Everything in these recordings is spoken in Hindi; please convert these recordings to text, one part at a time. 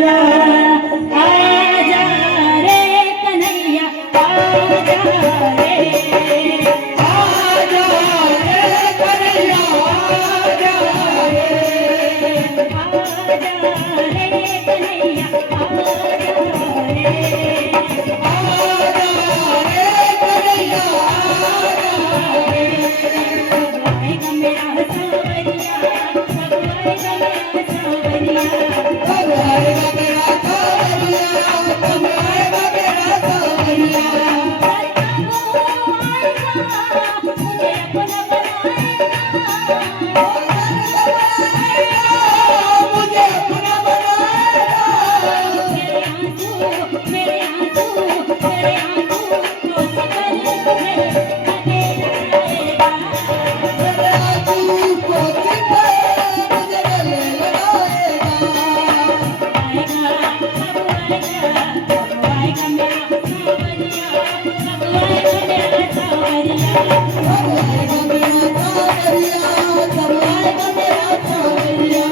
आजा रे कन्हैया आजा रे, आजा रे कन्हैया आजा रे, आजा रे कन्हैया आजा रे, आजा रे कन्हैया आजा रे। आएगा मेरा सावरिया, कब आएगा मेरा सावरिया, कब आएगा मेरा सावरिया, कब आएगा मेरा सावरिया। मुझे अपना बनाएगा, मुझे अपना बनाएगा, मेरे आंसू मेरे आंसू मेरे आंसू रोज कर मेरे अकेला रहेगा, मेरे आंसू को चिपके मुझे गले लगाएगा। आएगा कब आएगा मेरा सावरिया, कब आएगा मेरा सावरिया, कब आएगा मेरा सावरिया, कब आएगा मेरा सावरिया।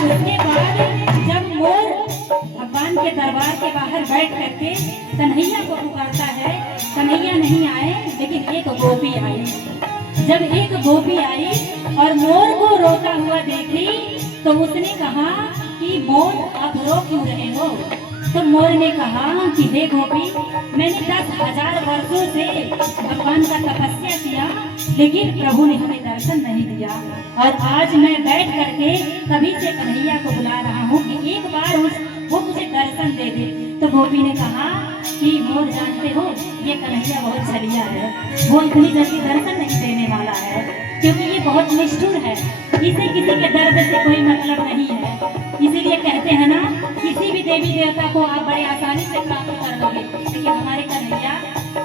उसके बाद जब मोर भगवान के दरबार के बाहर बैठ करके कन्हैया को पुकारता है, कन्हैया नहीं आए लेकिन एक गोपी आई। जब एक गोपी आई और मोर को रोता हुआ देखी तो उसने कहा कि मोर अब रो क्यों रहे हो? तो मोर ने कहा कि हे गोपी, मैंने 10,000 वर्षों से भगवान का तपस्या किया लेकिन प्रभु ने हमें दर्शन नहीं दिया, और आज मैं बैठ करके तभी से कन्हैया को बुला रहा हूँ कि एक बार वो मुझे दर्शन दे दे। तो गोपी ने कहा कि मोर जानते हो, ये कन्हैया बहुत छलिया है, वो इतनी जल्दी दर्शन नहीं देने वाला है क्योंकि ये बहुत निष्ठुर है, इसे किसी के दर्द से कोई मतलब नहीं है। इसीलिए कहते हैं ना, किसी भी देवी देवता को आप बड़े आसानी से प्राप्त कर लोगे, लेकिन हमारे कन्हैया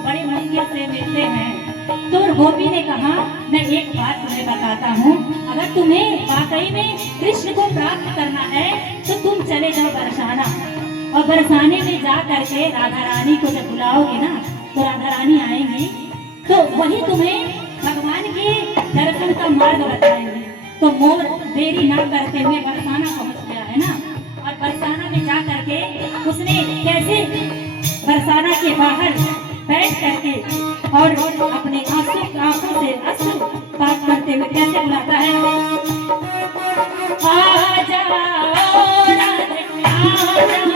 बड़े मुश्किल से मिलते हैं। तो गोपी ने कहा मैं एक बात तुम्हें बताता हूँ, अगर तुम्हें वाकई में कृष्ण को प्राप्त करना है तो तुम चले जाओ बरसाना, और बरसाने में जा करके राधा रानी को जब बुलाओगे ना तो राधा रानी आएंगी, तो वही तुम्हें भगवान के दर्शन का मार्ग बताएंगे। तो मोर देरी ना करते हुए बरसाना पहुंच गया है ना, और बरसाना में जा करके उसने कैसे बरसाना के बाहर बैठ करके और अपने आंखों से अश्रु पास करते हुए कैसे बुलाता है, आ जाओ राधे आ जाओ,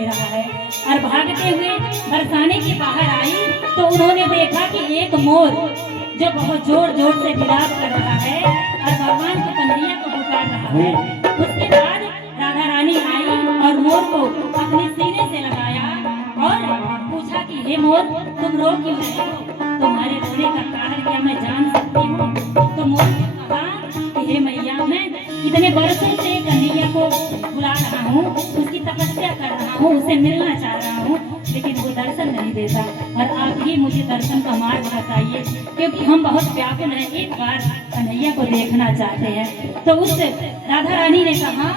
ले रहा है। और भागते हुए बरसाने की बाहर आई तो उन्होंने देखा कि एक मोर जो बहुत जोर जोर से विलाप कर रहा है और भगवान को कन्हैया को पुकार रहा है। उसके बाद राधा रानी आई और मोर को अपने सीने से लगाया और पूछा कि हे मोर, तुम रो क्यों रहे हो? तुम्हारे रोने का कारण क्या मैं जान सकती हूँ? तो मोर ने कहा कि हे मैया, मैं इतने बरसों से कन्हैया को बुला रहा हूँ, उसकी तपस्या कर रहा हूँ, उससे मिलना चाह रहा हूँ, लेकिन वो दर्शन नहीं देता और आप ही मुझे दर्शन का मार्ग बताइए, क्योंकि हम बहुत व्याकुल हैं, एक बार कन्हैया को देखना चाहते हैं। तो उस राधा रानी ने कहा,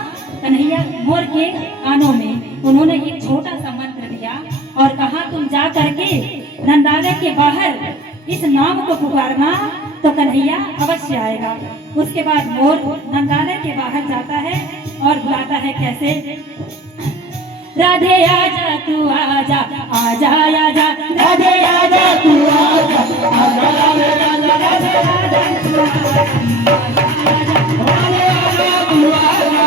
कन्हैया मोर के कानों में उन्होंने एक छोटा सा मंत्र दिया और कहा, तुम जा करके नंदालय के बाहर इस नाम को पुकारना तो कन्हैया अवश्य आएगा। उसके बाद मोर नंदालय के बाहर जाता है और बुलाता है कैसे, राधे आजा तू आजा, आजा आजा, राधे आजा तू आजा, आजा आजा, राधे आजा तू आजा,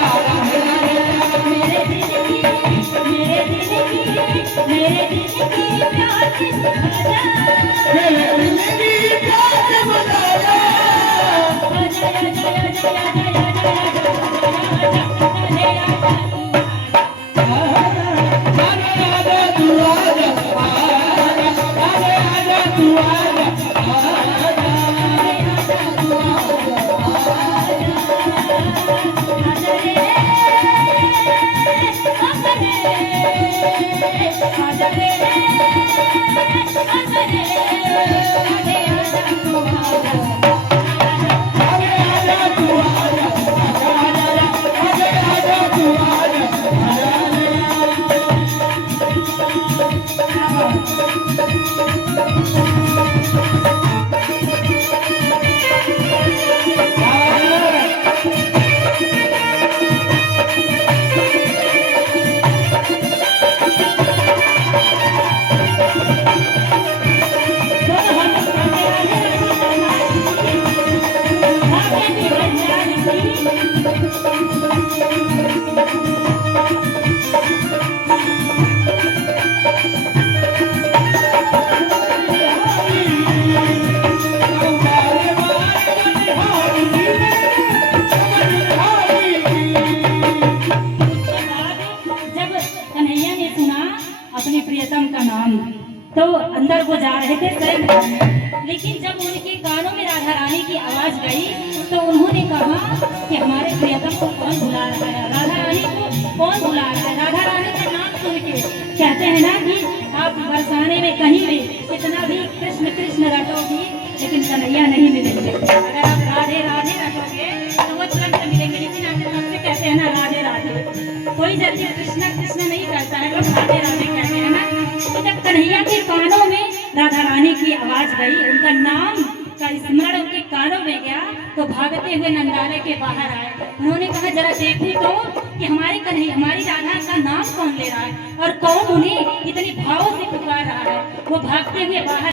मेरे दिल की प्यार की आजा, प्रियतम का नाम तो अंदर वो जा रहे थे शरण में, लेकिन जब उनके कानों में राधा रानी की आवाज गई तो उन्होंने कहा कि हमारे प्रियतम को कौन बुला रहा है, राधा रानी को कौन बुला रहा है। राधा रानी का नाम सुन के कहते हैं ना कि आप बरसाने में कहीं भी कितना भी कृष्ण कृष्ण रटोगी लेकिन कन्हैया नहीं मिलेंगे। अगर आप राधे राधे रटोगे तो वो तुरंत मिलेंगे, लेकिन आप सबसे कहते हैं ना राधे राधे, कोई जल्दी कृष्ण कृष्ण नहीं करता है, लोग राधे राधे कहते हैं ना। तो जब कन्हैया के कानों में राधा रानी की आवाज गई, उनका नाम का स्मरण उनके कानों में गया तो भागते हुए नंदालय के बाहर आए। उन्होंने कहा, जरा देखूं तो कि हमारी कन्हैया हमारी राधा का नाम कौन ले रहा है और कौन उन्हें इतनी भाव से पुकार रहा है। वो भागते हुए बाहर